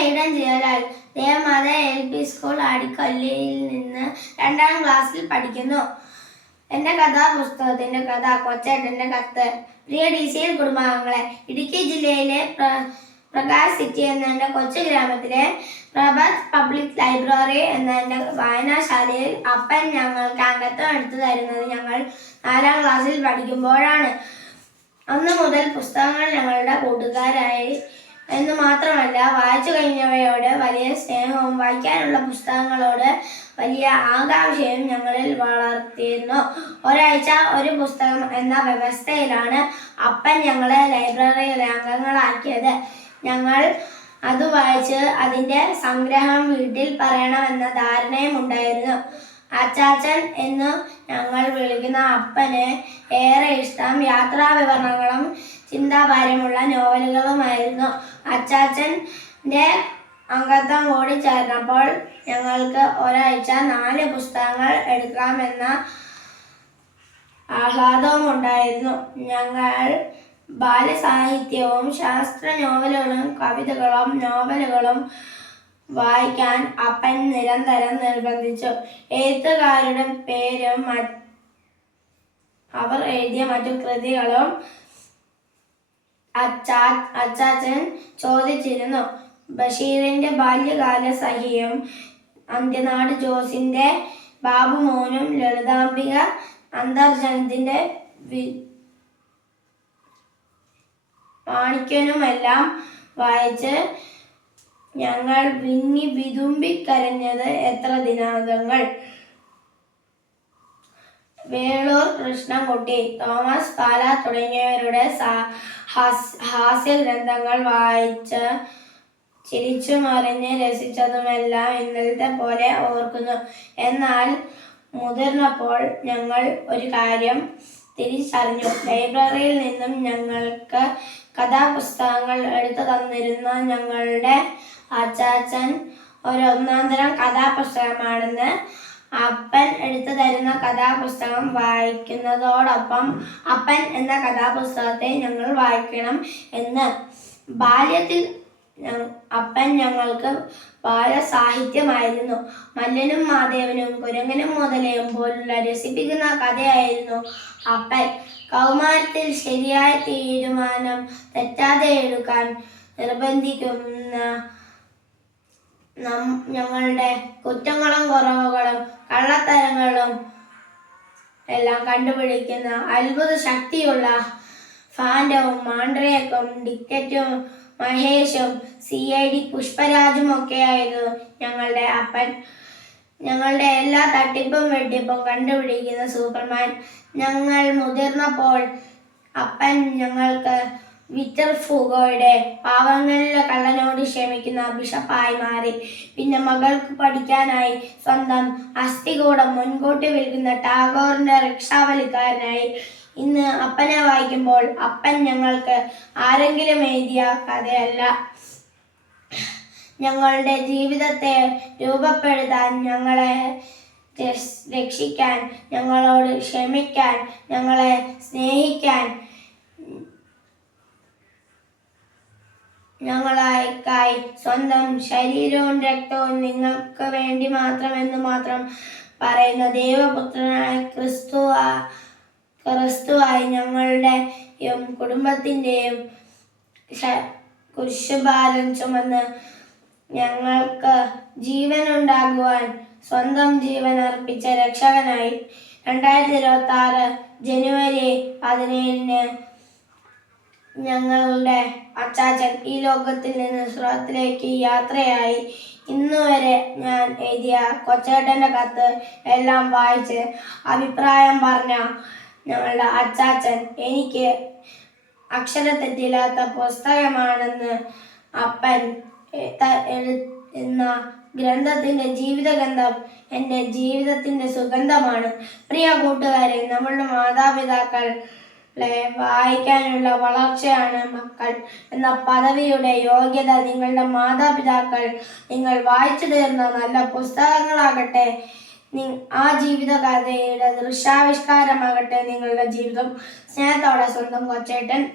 Eden Jayalal Devamatha L P school അടിക്കൊല്ലിയിൽ നിന്ന് രണ്ടാം ക്ലാസ്സിൽ പഠിക്കുന്നു. എന്റെ കഥാപുസ്തകത്തിന്റെ കഥ കൊച്ചേട്ടന്റെ കത്ത് പ്രിയ ഡി സി എൽ കുടുംബാംഗങ്ങളെ ഇടുക്കി ജില്ലയിലെ പ്ര- പ്രകാശ് സിറ്റി എന്ന എന്റെ കൊച്ചു ഗ്രാമത്തിലെ പ്രഭാത് പബ്ലിക് ലൈബ്രറി എന്ന എന്റെ വായനാശാലയിൽ അപ്പൻ ഞങ്ങൾക്ക് അംഗത്വം എടുത്തു തരുന്നത് ഞങ്ങൾ നാലാം ക്ലാസ്സിൽ പഠിക്കുമ്പോഴാണ്. അന്ന് മുതൽ പുസ്തകങ്ങൾ ഞങ്ങളുടെ കൂട്ടുകാരായി എന്ന് മാത്രമല്ല വായിച്ചു കഴിഞ്ഞവയോട് വലിയ സ്നേഹവും വായിക്കാനുള്ള പുസ്തകങ്ങളോട് വലിയ ആകാംക്ഷയും ഞങ്ങളിൽ വളർത്തിയിരുന്നു. ഒരാഴ്ച ഒരു പുസ്തകം എന്ന വ്യവസ്ഥയിലാണ് അപ്പൻ ഞങ്ങളെ ലൈബ്രറിയിലെ അംഗങ്ങളാക്കിയത്. ഞങ്ങൾ അത് വായിച്ച് അതിന്റെ സംഗ്രഹം വീട്ടിൽ പറയണമെന്ന ധാരണയും ഉണ്ടായിരുന്നു. അച്ചാച്ചൻ എന്ന് ഞങ്ങൾ വിളിക്കുന്ന അപ്പന് ഏറെ ഇഷ്ടം യാത്രാ വിവരണങ്ങളും ചിന്താഭാരമുള്ള നോവലുകളുമായിരുന്നു. അച്ചാച്ചന്റെ അംഗത്വം കൂടി ചേർന്നപ്പോൾ ഞങ്ങൾക്ക് ഒരാഴ്ച നാല് പുസ്തകങ്ങൾ എടുക്കാമെന്ന ആഹ്ലാദവും ഉണ്ടായിരുന്നു ഞങ്ങൾ ബാലസാഹിത്യവും ശാസ്ത്ര നോവലുകളും കവിതകളും നോവലുകളും വായിക്കാൻ അപ്പൻ നിരന്തരം നിർബന്ധിച്ചു. എഴുത്തുകാരുടെ പേരും അവർ എഴുതിയ മറ്റു കൃതികളും അച്ചാ അച്ചാച്ചൻ ചോദിച്ചിരുന്നു. ബഷീറിന്റെ ബാല്യകാല സഹിയും അന്ത്യനാട് ജോസിന്റെ ബാബുമോനും ലളിതാംബിക അന്തർജനത്തിന്റെ വി- മാണിക്കനുമെല്ലാം വായിച്ച് ഞങ്ങൾ വിങ്ങി വിതുമ്പിക്കരഞ്ഞത് എത്ര ദിനാന്തങ്ങൾ വേളൂർ കൃഷ്ണൻകുട്ടി തോമസ് പാല തുടങ്ങിയവരുടെ ഹാസ്യ ഗ്രന്ഥങ്ങൾ വായിച്ച് ചിരിച്ചു മറിഞ്ഞ് രസിച്ചതുമെല്ലാം ഇന്നലത്തെ പോലെ ഓർക്കുന്നു. എന്നാൽ മുതിർന്നപ്പോൾ ഞങ്ങൾ ഒരു കാര്യം തിരിച്ചറിഞ്ഞു. ലൈബ്രറിയിൽ നിന്നും ഞങ്ങൾക്ക് കഥാപുസ്തകങ്ങൾ എടുത്തു തന്നിരുന്ന ഞങ്ങളുടെ അച്ചാച്ചൻ ഒരു ഒന്നാന്തരം കഥാപുസ്തകമാണെന്ന് അപ്പൻ എടുത്തു തരുന്ന കഥാപുസ്തകം വായിക്കുന്നതോടൊപ്പം അപ്പൻ എന്ന കഥാപുസ്തകത്തെ ഞങ്ങൾ വായിക്കണം എന്ന്. ബാല്യത്തിൽ അപ്പൻ ഞങ്ങൾക്ക് ബാലസാഹിത്യമായിരുന്നു മല്ലനും മാധേവനും കുരങ്ങനും മുതലയും പോലുള്ള രസിപ്പിക്കുന്ന കഥയായിരുന്നു അപ്പൻ. കൗമാരത്തിൽ ശരിയായ തീരുമാനം തെറ്റാതെ എടുക്കാൻ നിർബന്ധിക്കുന്ന ഞങ്ങളുടെ കുറ്റങ്ങളും കുറവുകളും കള്ളത്തരങ്ങളും എല്ലാം കണ്ടുപിടിക്കുന്ന അത്ഭുത ശക്തിയുള്ള ഫാൻഡവും മാണ്ഡ്രയക്കും ഡിക്കറ്റും മഹേഷും സി ഐ ഡി പുഷ്പരാജും ഒക്കെയായിരുന്നു ഞങ്ങളുടെ അപ്പൻ. ഞങ്ങളുടെ എല്ലാ തട്ടിപ്പും വെട്ടിപ്പും കണ്ടുപിടിക്കുന്ന സൂപ്പർമാൻ ഞങ്ങൾ മുതിർന്നപ്പോൾ അപ്പൻ ഞങ്ങൾക്ക് വിക്ടർ ഫൂഗോയുടെ പാവങ്ങളിലെ കള്ളനോട് ക്ഷമിക്കുന്ന ബിഷപ്പായി മാറി. പിന്നെ മകൾക്ക് പഠിക്കാനായി സ്വന്തം അസ്ഥികൂടം മുൻകൂട്ടി വിൽക്കുന്ന ടാഗോറിന്റെ റിക്ഷാവലിക്കാരനായി ഇന്ന് അപ്പനെ വായിക്കുമ്പോൾ അപ്പൻ ഞങ്ങൾക്ക് ആരെങ്കിലും എഴുതിയ കഥയല്ല. ഞങ്ങളുടെ ജീവിതത്തെ രൂപപ്പെടുത്താൻ ഞങ്ങളെ രക്ഷിക്കാൻ ഞങ്ങളോട് ക്ഷമിക്കാൻ ഞങ്ങളെ സ്നേഹിക്കാൻ ഞങ്ങളായിക്കായി. സ്വന്തം ശരീരവും രക്തവും നിങ്ങൾക്ക് വേണ്ടി മാത്രമെന്ന് മാത്രം പറയുന്ന ദൈവപുത്രനായ ക്രിസ്തു ക്രിസ്തുവായി ഞങ്ങളുടെയും കുടുംബത്തിന്റെയും കുരിശുഭാരം ചുമന്ന് ഞങ്ങൾക്ക് ജീവനുണ്ടാകുവാൻ സ്വന്തം ജീവൻ അർപ്പിച്ച രക്ഷകനായി രണ്ടായിരത്തി ഇരുപത്തി ആറ് ജനുവരി പതിനേഴിന് ഞങ്ങളുടെ അച്ചാച്ചൻ ഈ ലോകത്തിൽ നിന്ന് സുഹൃത്തിലേക്ക് യാത്രയായി. ഇന്നുവരെ ഞാൻ എഴുതിയ കൊച്ചേട്ടന്റെ കത്ത് എല്ലാം വായിച്ച് അഭിപ്രായം പറഞ്ഞ ഞങ്ങളുടെ അച്ചാച്ചൻ എനിക്ക് അക്ഷരത്തെറ്റില്ലാത്ത പുസ്തകമാണെന്ന് അപ്പൻ എന്ന ഗ്രന്ഥത്തിന്റെ ജീവിതഗന്ധം എന്റെ ജീവിതത്തിന്റെ സുഗന്ധമാണ്. പ്രിയ കൂട്ടുകാരെ നമ്മളുടെ മാതാപിതാക്കളെ വായിക്കാനുള്ള വളർച്ചയാണ് മക്കൾ. എന്ന പദവിയുടെ യോഗ്യത നിങ്ങളുടെ മാതാപിതാക്കൾ നിങ്ങൾ വായിച്ചു തീർന്ന നല്ല പുസ്തകങ്ങളാകട്ടെ. ആ ജീവിതകഥയുടെ ദൃശ്യാവിഷ്കാരമാകട്ടെ നിങ്ങളുടെ ജീവിതം. സ്നേഹത്തോടെ സ്വന്തം കൊച്ചേട്ടൻ.